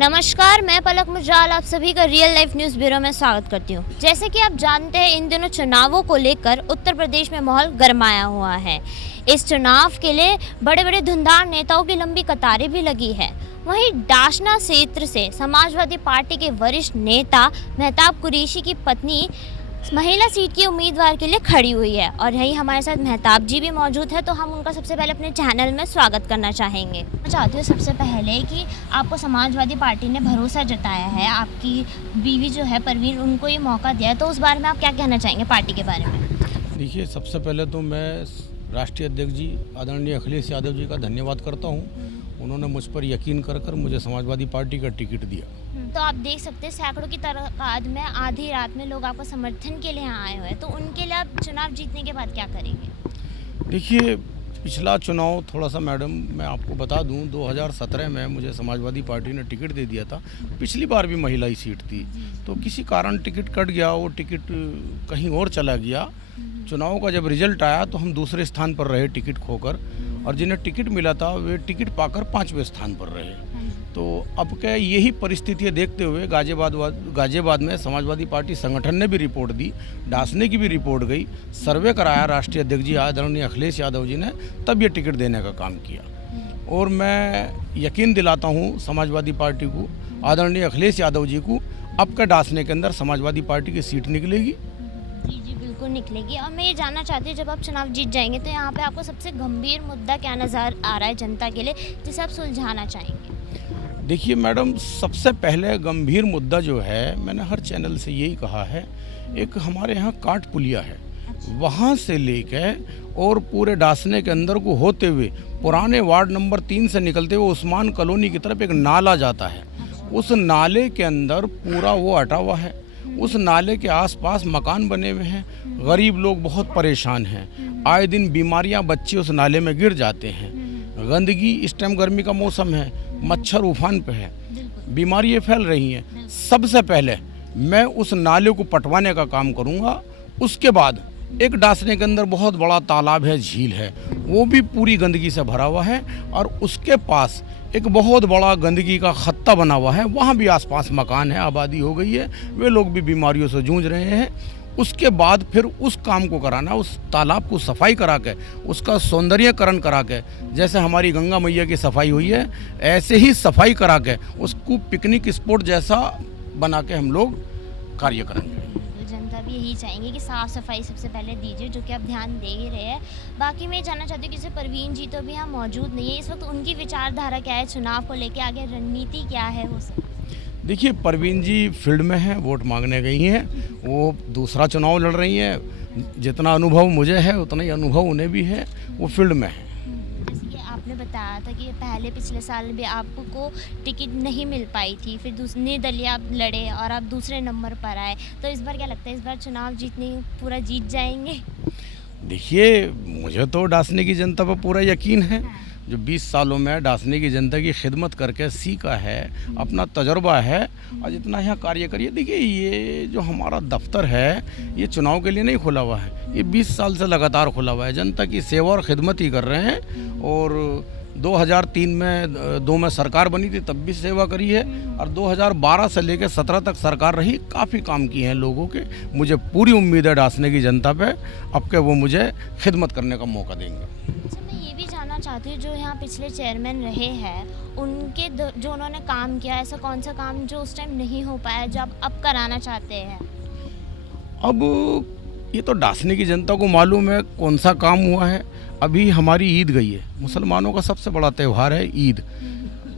नमस्कार, मैं पलक मुजाल आप सभी का रियल लाइफ न्यूज़ ब्यूरो में स्वागत करती हूँ। जैसे कि आप जानते हैं, इन दिनों चुनावों को लेकर उत्तर प्रदेश में माहौल गरमाया हुआ है। इस चुनाव के लिए बड़े बड़े धुंधार नेताओं की लंबी कतारें भी लगी है। वहीं डासना क्षेत्र से समाजवादी पार्टी के वरिष्ठ नेता मेहताब कुरैशी की पत्नी महिला सीट की उम्मीदवार के लिए खड़ी हुई है और यही हमारे साथ मेहताब जी भी मौजूद है, तो हम उनका सबसे पहले अपने चैनल में स्वागत करना चाहेंगे। मैं चाहती हूँ सबसे पहले कि आपको समाजवादी पार्टी ने भरोसा जताया है, आपकी बीवी जो है परवीन, उनको ये मौका दिया है, तो उस बारे में आप क्या कहना चाहेंगे पार्टी के बारे में? देखिए, सबसे पहले तो मैं राष्ट्रीय अध्यक्ष जी आदरणीय अखिलेश यादव जी का धन्यवाद करता हूँ। उन्होंने मुझ पर यकीन कर मुझे समाजवादी पार्टी का टिकट दिया। तो आप देख सकते हैं सैकड़ों की तादाद में आधी रात में लोग आपको समर्थन के लिए यहाँ आए हुए हैं, तो उनके लिए आप चुनाव जीतने के बाद क्या करेंगे? देखिए, पिछला चुनाव थोड़ा सा मैडम मैं आपको बता दूं, 2017 में मुझे समाजवादी पार्टी ने टिकट दे दिया था। पिछली बार भी महिला ही सीट थी, तो किसी कारण टिकट कट गया, वो टिकट कहीं और चला गया। चुनाव का जब रिजल्ट आया तो हम दूसरे स्थान पर रहे टिकट खोकर, और जिन्हें टिकट मिला था वे टिकट पाकर 5वें स्थान पर रहे। तो अब क्या, यही परिस्थितियाँ देखते हुए गाजियाबाद में समाजवादी पार्टी संगठन ने भी रिपोर्ट दी, डासने की भी रिपोर्ट गई, सर्वे कराया राष्ट्रीय अध्यक्ष जी आदरणीय अखिलेश यादव जी ने, तब ये टिकट देने का काम किया। और मैं यकीन दिलाता हूँ समाजवादी पार्टी को, आदरणीय अखिलेश यादव जी को, अब का डासने के अंदर समाजवादी पार्टी की सीट निकलेगी। जी बिल्कुल निकलेगी। और मैं ये जानना चाहती हूँ, जब आप चुनाव जीत जाएंगे तो यहाँ पे आपको सबसे गंभीर मुद्दा क्या नज़र आ रहा है जनता के लिए, जिसे आप सुलझाना चाहेंगे? देखिए मैडम, सबसे पहले गंभीर मुद्दा जो है, मैंने हर चैनल से यही कहा है, एक हमारे यहाँ काट पुलिया है, वहाँ से लेकर और पूरे डासने के अंदर को होते हुए पुराने वार्ड नंबर 3 से निकलते हुए उस्मान कॉलोनी की तरफ एक नाला जाता है। उस नाले के अंदर पूरा वो अटा हुआ है। उस नाले के आसपास मकान बने हुए हैं, गरीब लोग बहुत परेशान हैं। आए दिन बीमारियां, बच्चे उस नाले में गिर जाते हैं। गंदगी, इस टाइम गर्मी का मौसम है, मच्छर उफान पे है, बीमारियां फैल रही हैं। सबसे पहले मैं उस नाले को पटवाने का काम करूंगा। उसके बाद एक डासने के अंदर बहुत बड़ा तालाब है, झील है, वो भी पूरी गंदगी से भरा हुआ है, और उसके पास एक बहुत बड़ा गंदगी का खत्ता बना हुआ है, वहाँ भी आसपास मकान है, आबादी हो गई है, वे लोग भी बीमारियों से जूझ रहे हैं। उसके बाद फिर उस काम को कराना, उस तालाब को सफाई करा के, उसका सौंदर्यकरण करा के, जैसे हमारी गंगा मैया की सफाई हुई है, ऐसे ही सफाई करा के उसको पिकनिक स्पॉट जैसा बना के हम लोग कार्य करेंगे। जनता भी यही चाहेंगे कि साफ़ सफाई सबसे पहले दीजिए, जो कि आप ध्यान दे ही रहे हैं। बाकी मैं जानना चाहती हूँ कि जैसे परवीन जी तो भी यहाँ मौजूद नहीं है इस वक्त, उनकी विचारधारा क्या है चुनाव को लेकर, आगे रणनीति क्या है वो सब? देखिए, परवीन जी फील्ड में हैं, वोट मांगने गई हैं, वो दूसरा चुनाव लड़ रही हैं। जितना अनुभव मुझे है उतना ही अनुभव उन्हें भी है, वो फील्ड में है। जैसे कि आपने बताया था कि पहले पिछले साल भी आपको टिकट नहीं मिल पाई थी, फिर निर्दलीय आप लड़े और आप दूसरे नंबर पर आए, तो इस बार क्या लगता है, इस बार चुनाव जीतने पूरा जीत जाएंगे? देखिए, मुझे तो डासने की जनता पर पूरा यकीन है। जो 20 सालों में डासने की जनता की खिदमत करके सीखा है, अपना तजर्बा है, और जितना यहाँ कार्य करिए। देखिए, ये जो हमारा दफ्तर है, ये चुनाव के लिए नहीं खुला हुआ है, ये 20 साल से लगातार खुला हुआ है। जनता की सेवा और खिदमत ही कर रहे हैं। और 2003 में 2 में सरकार बनी थी, तब भी सेवा करी है, और 2012 से लेकर 17 तक सरकार रही, काफ़ी काम किए हैं लोगों के। मुझे पूरी उम्मीद है डासने की जनता पे, अब के वो मुझे खिदमत करने का मौका देंगे। मैं ये भी जानना चाहती हूँ, जो यहाँ पिछले चेयरमैन रहे हैं, उनके जो उन्होंने काम किया, ऐसा कौन सा काम जो उस टाइम नहीं हो पाया, जो आप अब कराना चाहते हैं? अब ये तो डासने की जनता को मालूम है कौन सा काम हुआ है। अभी हमारी ईद गई है, मुसलमानों का सबसे बड़ा त्यौहार है ईद।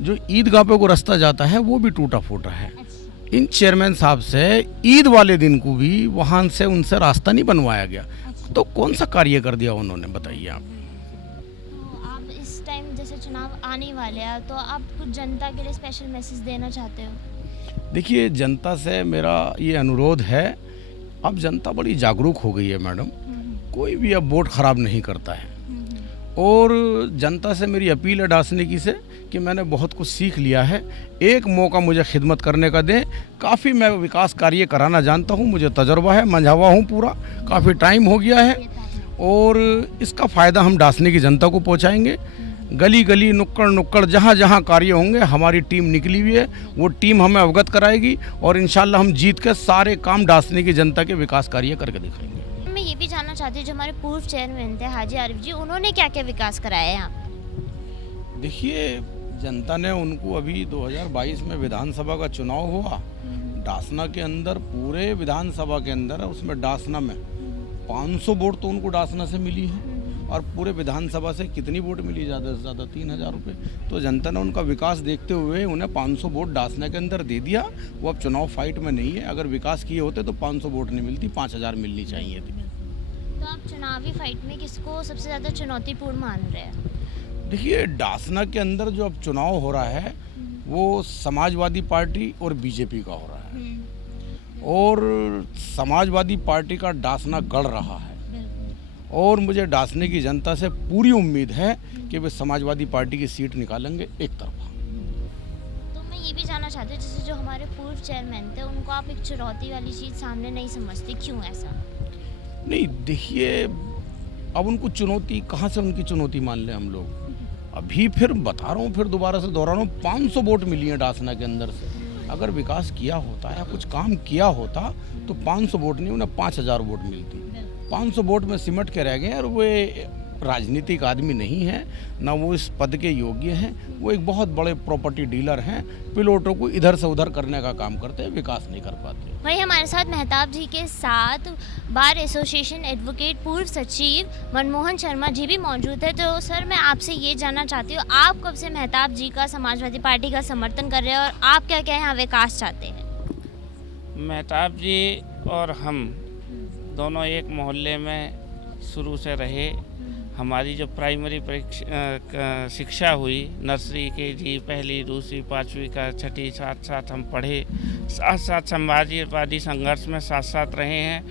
जो ईदगाह पे को रास्ता जाता है वो भी टूटा फूटा है। इन चेयरमैन साहब से ईद वाले दिन को भी वहाँ से उनसे रास्ता नहीं बनवाया गया, तो कौन सा कार्य कर दिया उन्होंने, बताइए आप। तो आप इस टाइम जैसे चुनाव आने वाले हैं, तो आप कुछ जनता के लिए स्पेशल मैसेज देना चाहते हो? देखिए, जनता से मेरा ये अनुरोध है, अब जनता बड़ी जागरूक हो गई है मैडम, कोई भी अब वोट खराब नहीं करता है। और जनता से मेरी अपील है डासने की से, कि मैंने बहुत कुछ सीख लिया है, एक मौका मुझे खिदमत करने का दें। काफ़ी मैं विकास कार्य कराना जानता हूँ, मुझे तजर्बा है, मंझावा हूँ पूरा, काफ़ी टाइम हो गया है, और इसका फ़ायदा हम डासने की जनता को पहुँचाएंगे। गली गली नुक्कड़ नुक्कड़ जहाँ जहाँ कार्य होंगे हमारी टीम निकली हुई है, वो टीम हमें अवगत कराएगी और इंशाल्लाह हम जीत के सारे काम डासनी की जनता के विकास कार्य करके दिखाएंगे। मैं ये भी जानना चाहती हूँ, जो हमारे पूर्व चेयरमैन थे हाजी आरिफ जी, उन्होंने क्या क्या विकास कराया है यहाँ? देखिए, जनता ने उनको अभी 2022 में विधानसभा का चुनाव हुआ, डासना के अंदर पूरे विधानसभा के अंदर उसमें डासना में 500 वोट तो उनको डासना से मिली है और पूरे विधानसभा से कितनी वोट मिली, ज़्यादा से ज़्यादा 3000 रुपये। तो जनता ने उनका विकास देखते हुए उन्हें 500 वोट डासना के अंदर दे दिया। वो अब चुनाव फाइट में नहीं है, अगर विकास किए होते तो 500 वोट नहीं मिलती, 5000 मिलनी चाहिए थी। तो आप चुनावी फाइट में किसको सबसे ज़्यादा चुनौतीपूर्ण मान रहे हैं? देखिए, डासना के अंदर जो अब चुनाव हो रहा है वो समाजवादी पार्टी और बीजेपी का हो रहा है और समाजवादी पार्टी का डासना गढ़ रहा है और मुझे डासने की जनता से पूरी उम्मीद है कि वे समाजवादी पार्टी की सीट निकालेंगे एक तरफा। तो मैं ये भी जानना चाहती हूँ, जैसे जो हमारे पूर्व चेयरमैन थे उनको आप एक चुनौती वाली चीज़ सामने नहीं समझते, क्यों ऐसा? नहीं, देखिए, अब उनको चुनौती कहाँ से उनकी चुनौती मान लें हम लोग? अभी फिर बता रहा हूँ, फिर दोबारा से दोहरा रहा हूँ, 500 वोट मिली है डासना के अंदर से। अगर विकास किया होता या कुछ काम किया होता तो 500 वोट नहीं, उन्हें 5000 वोट मिलती। 500 वोट में सिमट के रह गए और वे राजनीतिक आदमी नहीं हैं, ना वो इस पद के योग्य हैं। वो एक बहुत बड़े प्रॉपर्टी डीलर हैं, पिलोटों को इधर से उधर करने का काम करते हैं, विकास नहीं कर पाते। वही हमारे साथ मेहताब जी के साथ बार एसोसिएशन एडवोकेट पूर्व सचिव मनमोहन शर्मा जी भी मौजूद है। तो सर, मैं आपसे ये जानना चाहती हूँ, आप कब से मेहताब जी का समाजवादी पार्टी का समर्थन कर रहे हैं और आप क्या क्या यहाँ विकास चाहते हैं? मेहताब जी और हम दोनों एक मोहल्ले में शुरू से रहे। हमारी जो प्राइमरी शिक्षा हुई, नर्सरी KG, पहली, दूसरी, पाँचवीं का, छठी, साथ साथ हम पढ़े, साथ साथ समाजवादी संघर्ष में साथ साथ रहे हैं,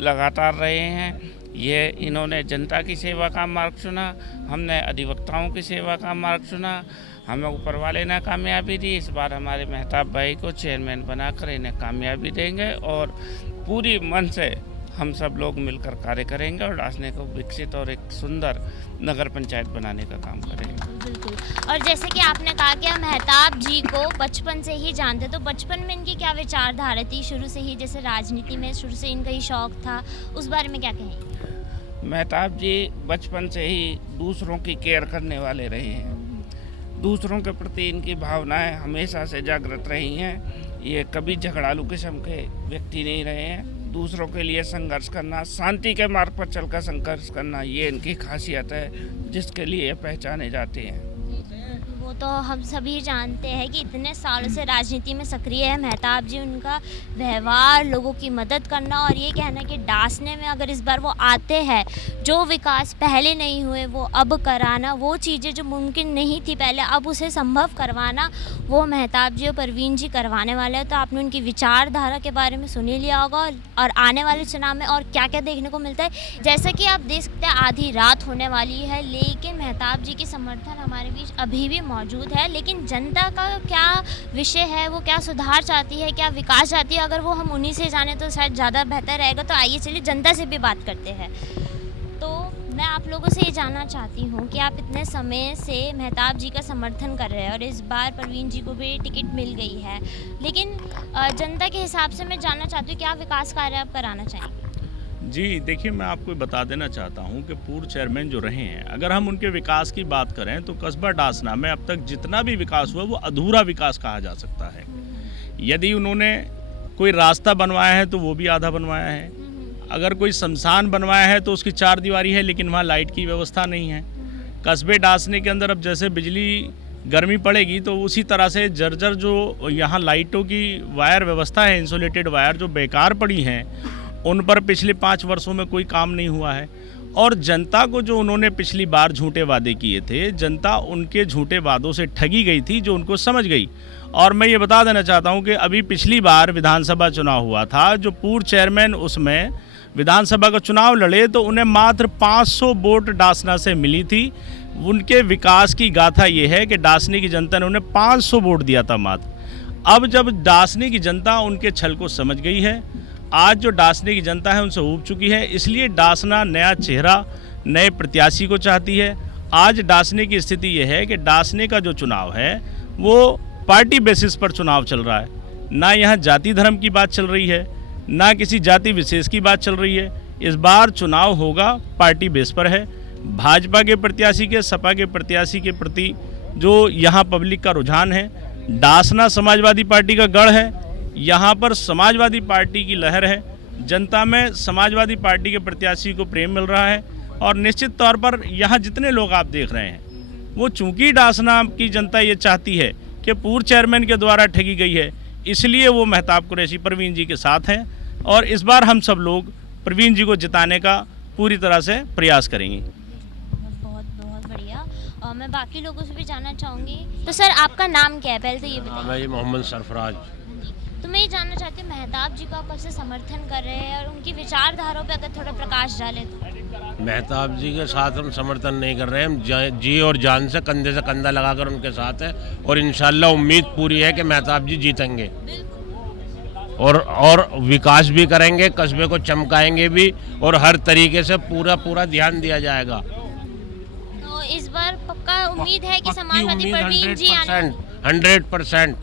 लगातार रहे हैं। ये इन्होंने जनता की सेवा का मार्ग चुना, हमने अधिवक्ताओं की सेवा का मार्ग चुना। हमें ऊपर वाले ने कामयाबी दी, इस बार हमारे मेहताब भाई को चेयरमैन बनाकर इन्हें कामयाबी देंगे और पूरी मन से हम सब लोग मिलकर कार्य करेंगे और डासने को विकसित और एक सुंदर नगर पंचायत बनाने का काम करेंगे। बिल्कुल। और जैसे कि आपने कहा कि हम मेहताब जी को बचपन से ही जानते, तो बचपन में इनकी क्या विचारधारा थी? शुरू से ही जैसे राजनीति में शुरू से इनका ही शौक था, उस बारे में क्या कहेंगे? मेहताब जी बचपन से ही दूसरों की केयर करने वाले रहे हैं, दूसरों के प्रति इनकी भावनाएं हमेशा से जागृत रही हैं। ये कभी झगड़ालू किस्म के व्यक्ति नहीं रहे हैं। दूसरों के लिए संघर्ष करना, शांति के मार्ग पर चलकर संघर्ष करना, ये इनकी खासियत है जिसके लिए ये पहचाने जाते हैं। वो तो हम सभी जानते हैं कि इतने सालों से राजनीति में सक्रिय है मेहताब जी। उनका व्यवहार, लोगों की मदद करना और ये कहना कि डासने में अगर इस बार वो आते हैं, जो विकास पहले नहीं हुए वो अब कराना, वो चीज़ें जो मुमकिन नहीं थी पहले अब उसे संभव करवाना, वो मेहताब जी और परवीन जी करवाने वाले हैं। तो आपने उनकी विचारधारा के बारे में सुन ही लिया होगा और आने वाले चुनाव में और क्या क्या देखने को मिलता है। जैसा कि आप देख सकते हैं, आधी रात होने वाली है लेकिन मेहताब जी की समर्थन हमारे बीच अभी भी मौजूद है। लेकिन जनता का क्या विषय है, वो क्या सुधार चाहती है, क्या विकास चाहती है, अगर वो हम उन्हीं से जाने तो शायद ज़्यादा बेहतर रहेगा। तो आइए चलिए जनता से भी बात करते हैं। तो मैं आप लोगों से ये जानना चाहती हूँ कि आप इतने समय से मेहताब जी का समर्थन कर रहे हैं और इस बार परवीन जी को भी टिकट मिल गई है, लेकिन जनता के हिसाब से मैं जानना चाहती हूँ क्या विकास कार्य आप कराना चाहेंगे? जी देखिए, मैं आपको बता देना चाहता हूं कि पूर्व चेयरमैन जो रहे हैं, अगर हम उनके विकास की बात करें तो कस्बा डासना में अब तक जितना भी विकास हुआ वो अधूरा विकास कहा जा सकता है। यदि उन्होंने कोई रास्ता बनवाया है तो वो भी आधा बनवाया है, अगर कोई शमशान बनवाया है तो उसकी 4 दीवारी है लेकिन वहाँ लाइट की व्यवस्था नहीं है। कस्बे डासने के अंदर अब जैसे बिजली गर्मी पड़ेगी तो उसी तरह से जर्जर जो यहाँ लाइटों की वायर व्यवस्था है, इंसुलेटेड वायर जो बेकार पड़ी हैं, उन पर पिछले 5 वर्षों में कोई काम नहीं हुआ है। और जनता को जो उन्होंने पिछली बार झूठे वादे किए थे, जनता उनके झूठे वादों से ठगी गई थी, जो उनको समझ गई। और मैं ये बता देना चाहता हूँ कि अभी पिछली बार विधानसभा चुनाव हुआ था, जो पूर्व चेयरमैन उसमें विधानसभा का चुनाव लड़े तो उन्हें मात्र 500 वोट डासना से मिली थी। उनके विकास की गाथा ये है कि डासनी की जनता ने उन्हें 500 वोट दिया था मात्र। अब जब डासनी की जनता उनके छल को समझ गई है, आज जो डासने की जनता है उनसे ऊब चुकी है, इसलिए डासना नया चेहरा, नए प्रत्याशी को चाहती है आज डासने की स्थिति ये है कि डासने का जो चुनाव है वो पार्टी बेसिस पर चुनाव चल रहा है। ना यहाँ जाति धर्म की बात चल रही है, ना किसी जाति विशेष की बात चल रही है। इस बार चुनाव होगा पार्टी बेस पर है। भाजपा के प्रत्याशी के, सपा के प्रत्याशी के प्रति जो यहाँ पब्लिक का रुझान है, डासना समाजवादी पार्टी का गढ़ है, यहाँ पर समाजवादी पार्टी की लहर है। जनता में समाजवादी पार्टी के प्रत्याशी को प्रेम मिल रहा है और निश्चित तौर पर यहाँ जितने लोग आप देख रहे हैं वो चूंकि डासना की जनता ये चाहती है कि पूर्व चेयरमैन के द्वारा ठगी गई है, इसलिए वो मेहताब कुरैशी परवीन जी के साथ हैं और इस बार हम सब लोग परवीन जी को जिताने का पूरी तरह से प्रयास करेंगे। बहुत बहुत बढ़िया। और मैं बाकी लोगों से भी जानना चाहूँगी। तो सर आपका नाम क्या है, पहले तो ये बताइए। मैं मोहम्मद सरफराज। तो मैं ये जानना चाहती हूँ मेहताब जी को आप कब से समर्थन कर रहे हैं और उनकी विचारधाराओं पे अगर थोड़ा प्रकाश डालें तो। मेहताब जी के साथ हम समर्थन नहीं कर रहे हैं, हम जी और जान से कंधा लगाकर उनके साथ हैं और इंशाल्लाह उम्मीद पूरी है कि मेहताब जी जीतेंगे और विकास भी करेंगे, कस्बे को चमकाएंगे भी और हर तरीके से पूरा ध्यान दिया जाएगा। तो इस बार पक्का उम्मीद है कि समाजवादी परवीन जी 100%।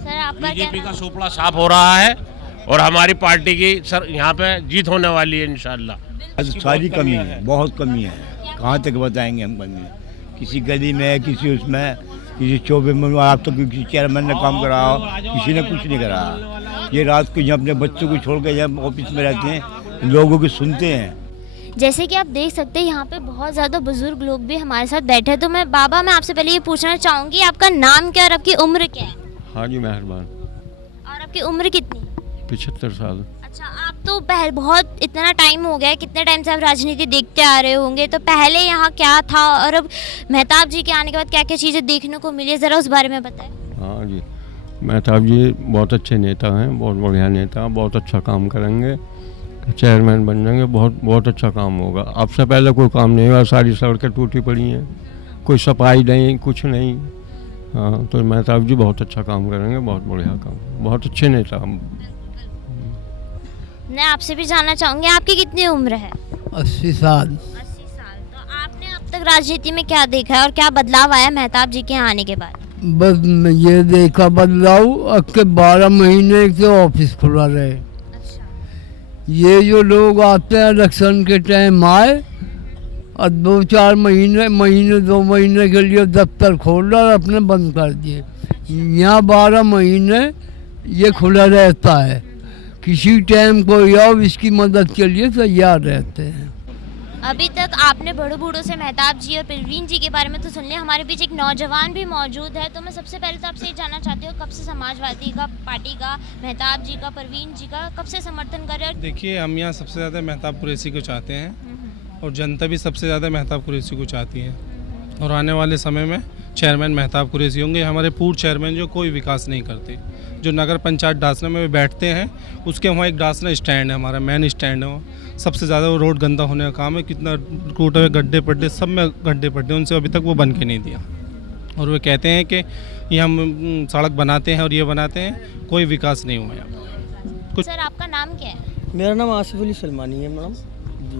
सर आपका बीजेपी क्या का सुपड़ा साफ हो रहा है और हमारी पार्टी की सर यहाँ पे जीत होने वाली है इंशाल्लाह। सारी कमी है, बहुत कमी है, कहाँ तक बताएंगे हम कमी। किसी गली में, किसी उसमें, किसी चौबे में आप तो किसी चेयरमैन ने काम कराओ, किसी ने कुछ नहीं करा। ये रात को यहाँ अपने बच्चों को छोड़ के जब ऑफिस में रहते हैं, लोगों की सुनते हैं। जैसे कि आप देख सकते हैं यहाँ पे बहुत ज़्यादा बुजुर्ग लोग भी हमारे साथ बैठे हैं। तो मैं आपसे पहले ये पूछना चाहूँगी, आपका नाम क्या और आपकी उम्र क्या है? हाजी मेहरबान। और आपकी उम्र कितनी? 75 साल। अच्छा, आप तो बहुत इतना टाइम हो गया है, कितने टाइम से आप राजनीति देखते आ रहे होंगे, तो पहले यहाँ क्या था और अब मेहताब जी के आने के बाद क्या क्या चीज़ें देखने को मिली है, ज़रा उस बारे में बताएं। हाँ जी, मेहताब जी बहुत अच्छे नेता हैं, बहुत बढ़िया नेता, बहुत अच्छा काम करेंगे, चेयरमैन बन जाएंगे, बहुत अच्छा काम होगा। अब से पहले कोई काम नहीं हुआ, सारी सड़कें टूटी पड़ी हैं, कोई सफाई नहीं, कुछ नहीं। हाँ, तो मेहताब जी बहुत अच्छा काम करेंगे, बहुत बढ़िया काम, बहुत अच्छे नेता। मैं आपसे भी जानना चाहूँगी, आपकी कितनी उम्र है? 80 साल। 80 साल। तो आपने अब तक राजनीति में क्या देखा है और क्या बदलाव आया मेहताब जी के आने के बाद? बस ये देखा बदलाव, अब के 12 महीने से ऑफिस खुला रहे। अच्छा। ये जो लोग आते हैं इलेक्शन के टाइम आए और 2-4 महीने 2 महीने के लिए दफ्तर खोल रहा अपने बंद कर दिए। यहाँ 12 महीने ये खुला रहता है, किसी टाइम कोई आओ इसकी मदद के लिए तैयार रहते हैं। अभी तक आपने बड़े बूढ़ों से मेहताब जी और परवीन जी के बारे में तो सुन लिया, हमारे बीच एक नौजवान भी मौजूद है। तो मैं सबसे पहले तो आपसे ये जानना चाहती हूँ, कब से समाजवादी का पार्टी का, मेहताब जी का, परवीन जी का कब से समर्थन कर रहे हैं? देखिए, हम यहाँ सबसे ज़्यादा मेहताब कुरैशी को चाहते हैं और जनता भी सबसे ज़्यादा मेहताब कुरैशी को चाहती है और आने वाले समय में चेयरमैन मेहताब कुरैशी होंगे। हमारे पूर्व चेयरमैन जो कोई विकास नहीं करते, जो नगर पंचायत डासना में बैठते हैं, उसके वहाँ एक डासना स्टैंड है, हमारा मेन स्टैंड है, वो सबसे ज़्यादा वो रोड गंदा होने का काम है। कितना टूटे हुए गड्ढे पड्डे, सब में गड्ढे पड्डे, उनसे अभी तक वो बन के नहीं दिया। और वे कहते हैं कि ये हम सड़क बनाते हैं और ये बनाते हैं, कोई विकास नहीं हुआ है। सर आपका नाम क्या है? मेरा नाम आसिफ अली सलमानी है मैडम।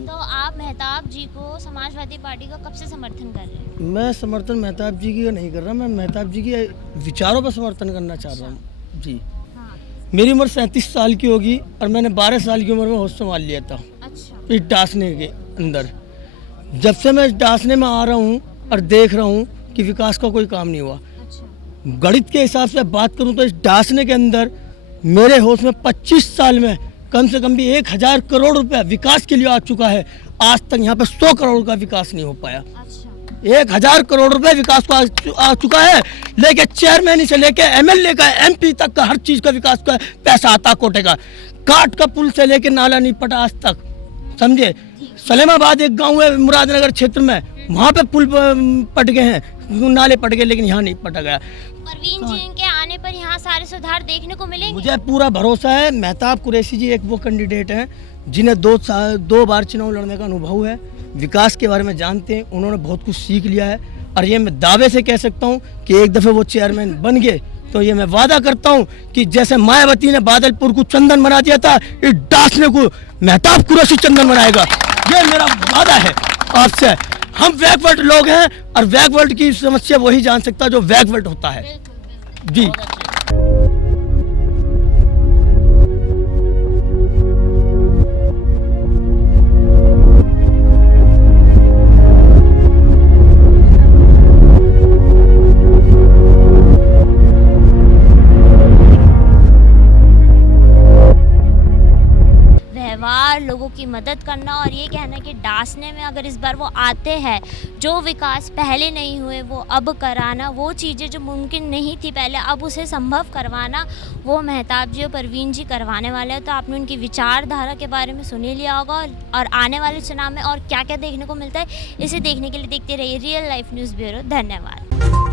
तो आप मेहताब जी को समाजवादी पार्टी का कब से समर्थन कर रहे हैं? मैं समर्थन मेहताब जी की का नहीं कर रहा, मैं मेहताब जी के विचारों पर समर्थन करना चाह रहा हूँ जी। हाँ। मेरी उम्र 37 साल की होगी और मैंने 12 साल की उम्र में होश संभाल लिया था। अच्छा। इस डासने के अंदर जब से मैं इस डासने में आ रहा हूँ और देख रहा हूँ कि विकास का कोई काम नहीं हुआ। अच्छा। गणित के हिसाब से बात करूँ तो इस डासने के अंदर मेरे होश में 25 साल में कम से कम भी 1000 करोड़ रुपया विकास के लिए आ चुका है। आज तक यहाँ पे 100 करोड़ का विकास नहीं हो पाया। अच्छा। 1000 करोड़ रुपए विकास को आ चुका है, लेके चेयरमैन से लेके एमएलए का, एमपी तक का हर चीज का विकास का पैसा आता कोटे का। काट का पुल से लेके नाला नहीं पटा आज तक, समझे। सलेमाबाद एक गांव है मुरादनगर क्षेत्र में, वहाँ पे पुल पट गए हैं, नाले पट गए, लेकिन यहाँ नहीं पटा गया। परवीन जी के आने पर यहाँ सारे सुधार देखने को मिलेंगे? मुझे पूरा भरोसा है। मेहताब कुरैशी जी एक वो कैंडिडेट हैं जिन्हें 2 बार चुनाव लड़ने का अनुभव है, विकास के बारे में जानते हैं, उन्होंने बहुत कुछ सीख लिया है। और ये मैं दावे से कह सकता हूँ कि एक दफ़े वो चेयरमैन बन गए तो ये मैं वादा करता हूँ कि जैसे मायावती ने बादलपुर को चंदन बना दिया था, इस डासने को मेहताब कुरैशी चंदन बनाएगा। ये मेरा वादा है आपसे। हम बैकवर्ड लोग हैं और बैकवर्ड की समस्या वही जान सकता है जो बैकवर्ड होता है जी। व्यवहार, लोगों की मदद करना और ये कहना कि डासने में अगर इस बार वो आते हैं, जो विकास पहले नहीं हुए वो अब कराना, वो चीज़ें जो मुमकिन नहीं थी पहले अब उसे संभव करवाना, वो मेहताब जी और परवीन जी करवाने वाले हैं। तो आपने उनकी विचारधारा के बारे में सुन ही लिया होगा और आने वाले चुनाव में और क्या क्या देखने को मिलता है, इसे देखने के लिए देखते रहिए रियल लाइफ न्यूज़ ब्यूरो। धन्यवाद।